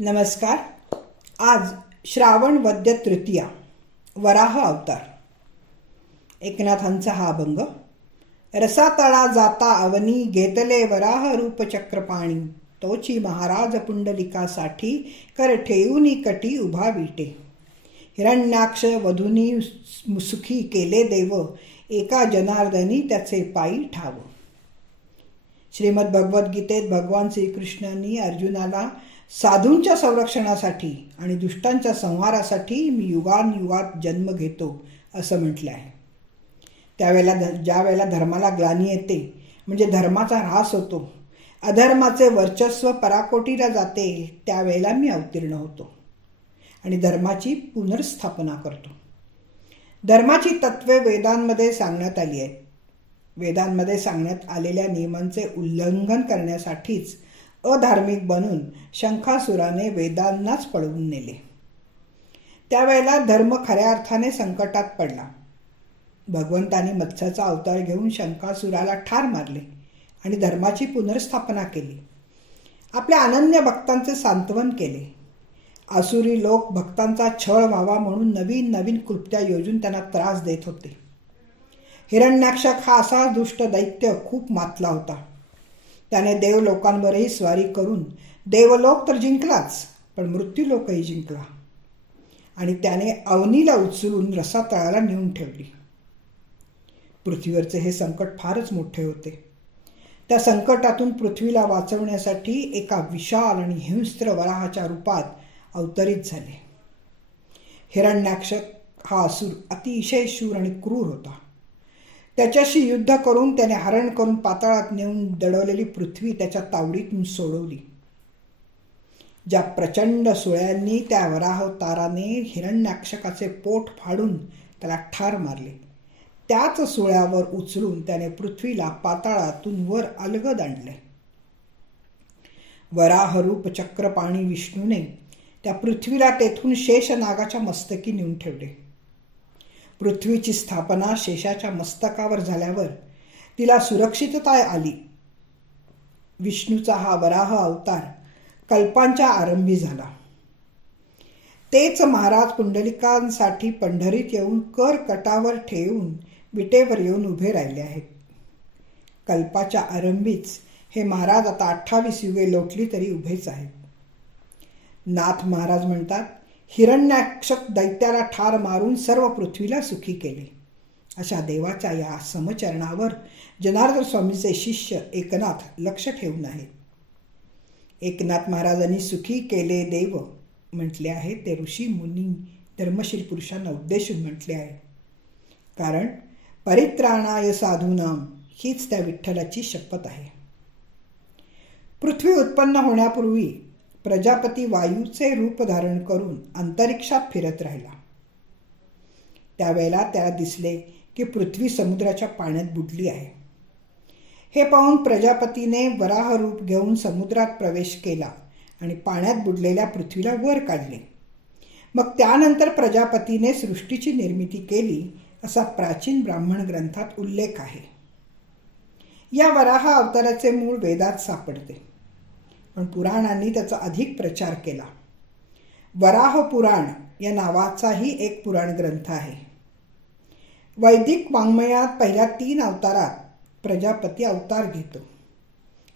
नमस्कार. आज श्रावण वद्य तृतीया. वराह अवतार. एकनाथांचा हा अभंग. रसातळा जाता अवनी घेतले वराह रूप चक्रपाणी तोची महाराज पुंडलिकासाठी कर ठेवूनी कटी उभा विटे. हिरण्याक्ष वधूनी सुखी केले देव. एका जनार्दनी त्याचे पायी ठाव. श्रीमद भगवद्गीतेत भगवान श्रीकृष्णांनी अर्जुनाला साधूंच्या संरक्षणासाठी आणि दुष्टांच्या संहारासाठी मी युगान युगात जन्म घेतो असं म्हटलं आहे. त्यावेळेला ध ज्या वेळेला धर्माला ग्लानी येते म्हणजे धर्माचा ऱ्हास होतो अधर्माचे वर्चस्व पराकोटीला जाते त्यावेळेला मी अवतीर्ण होतो आणि धर्माची पुनर्स्थापना करतो. धर्माची तत्वे वेदांमध्ये सांगण्यात आली आहेत. वेदांमध्ये सांगण्यात आलेल्या नियमांचे उल्लंघन करण्यासाठीच अधार्मिक बनून शंखासुराने वेदांनाच पळवून नेले. त्यावेळेला धर्म खऱ्या अर्थाने संकटात पडला. भगवंतानी मत्स्याचा अवतार घेऊन शंखासुराला ठार मारले आणि धर्माची पुनर्स्थापना केली. आपल्या अनन्य भक्तांचे सांत्वन केले. आसुरी लोक भक्तांचा छळ व्हावा म्हणून नवीन नवीन कृत्या योजून त्यांना त्रास देत होते. हिरण्याक्षक हा असा दुष्ट दैत्य खूप मातला होता. त्याने देवलोकांवरही स्वारी करून देवलोक तर जिंकलाच पण मृत्यूलोकही जिंकला. आणि त्याने अवनीला उचलून रसातळाला नेऊन ठेवली. पृथ्वीवरचे हे संकट फारच मोठे होते. त्या संकटातून पृथ्वीला वाचवण्यासाठी एका विशाल आणि हिंस्त्र वराहाच्या रूपात अवतरित झाले. हिरण्याक्षक हा असुर अतिशय शूर आणि क्रूर होता. त्याच्याशी युद्ध करून त्याने हरण करून पाताळात नेऊन दडवलेली पृथ्वी त्याच्या तावडीतून सोडवली. ज्या प्रचंड सुळ्यांनी त्या वराहताराने हिरण्याक्षकाचे पोट फाडून त्याला ठार मारले. त्याच सुळ्यावर उचलून त्याने पृथ्वीला पाताळातून वर अलगद आणले. वराहरूप चक्रपाणी विष्णूने त्या पृथ्वीला तेथून शेषनागाच्या मस्तकी नेऊन ठेवले. पृथ्वीची स्थापना शेषाच्या मस्तकावर झाल्यावर तिला सुरक्षितता आली. विष्णूचा हा वराह अवतार कल्पांच्या आरंभी झाला. तेच महाराज पुंडलिकांसाठी पंढरीत येऊन कर कटावर ठेवून विटेवर येऊन उभे राहिले आहेत. कल्पाच्या आरंभीच हे महाराज आता अठ्ठावीस युगे लोटली तरी उभेच आहेत. नाथ महाराज म्हणतात हिरण्याक्षक दैत्याला ठार मारून सर्व पृथ्वीला सुखी केले. अशा देवाच्या या समचरणावर जनार्दन स्वामीचे शिष्य एकनाथ लक्ष ठेवून आहेत. एकनाथ महाराजांनी सुखी केले देव म्हटले आहे ते ऋषी मुनी धर्मशील पुरुषांना उद्देशून म्हटले आहे. कारण परित्राणाय साधूनाम हीच त्या विठ्ठलाची शपथ आहे. पृथ्वी उत्पन्न होण्यापूर्वी प्रजापती वायूचे रूप धारण करून अंतरिक्षात फिरत राहिला. त्यावेळेला त्याला दिसले की पृथ्वी समुद्राच्या पाण्यात बुडली आहे. हे पाहून प्रजापतीने वराह रूप घेऊन समुद्रात प्रवेश केला आणि पाण्यात बुडलेल्या पृथ्वीला वर काढले. मग त्यानंतर प्रजापतीने सृष्टीची निर्मिती केली असा प्राचीन ब्राह्मण ग्रंथात उल्लेख आहे. या वराह अवताराचे मूळ वेदात सापडते. पण पुराणांनी त्याचा अधिक प्रचार केला. वराह पुराण या नावाचाही एक पुराण ग्रंथ आहे. वैदिक वाङ्मयात पहिल्या तीन अवतारात प्रजापती अवतार घेतो.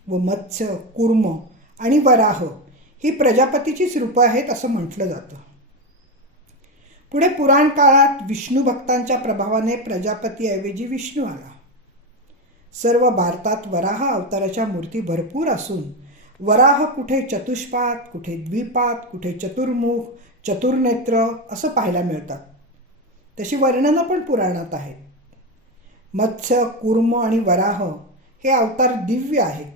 व मत्स्य कुर्म आणि वराह ही प्रजापतीचीच रूपं आहेत असं म्हटलं जातं. पुढे पुराण काळात विष्णू भक्तांच्या प्रभावाने प्रजापतीऐवजी विष्णू आला. सर्व भारतात वराह अवताराच्या मूर्ती भरपूर असून वराह कुठे चतुष्पात कुठे द्विपात कुठे चतुर्मुख चतुर्नेत्र असं पाहायला मिळतात तशी वर्णनं पण पुराणात आहेत. मत्स्य कुर्म आणि वराह हे अवतार दिव्य आहेत.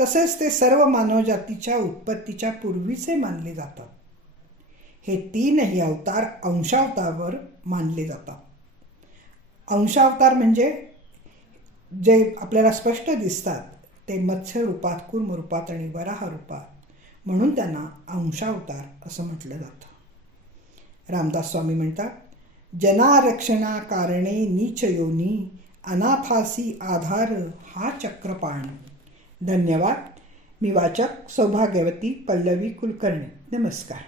तसेच ते सर्व मानवजातीच्या उत्पत्तीच्या पूर्वीचे मानले जातात. हे तीनही अवतार अंशावतावर मानले जातात. अंशावतार म्हणजे जे आपल्याला स्पष्ट दिसतात ते मत्स्य रूपात कुर्म रूपात आणि वराह रूपात. म्हणून त्यांना अंशावतार असं म्हटलं जातं. रामदास स्वामी म्हणतात जनारक्षणा कारणे नीच योनी अनाथासी आधार हा चक्रपाण. धन्यवाद. मी वाचक सौभाग्यवती पल्लवी कुलकर्णी. नमस्कार.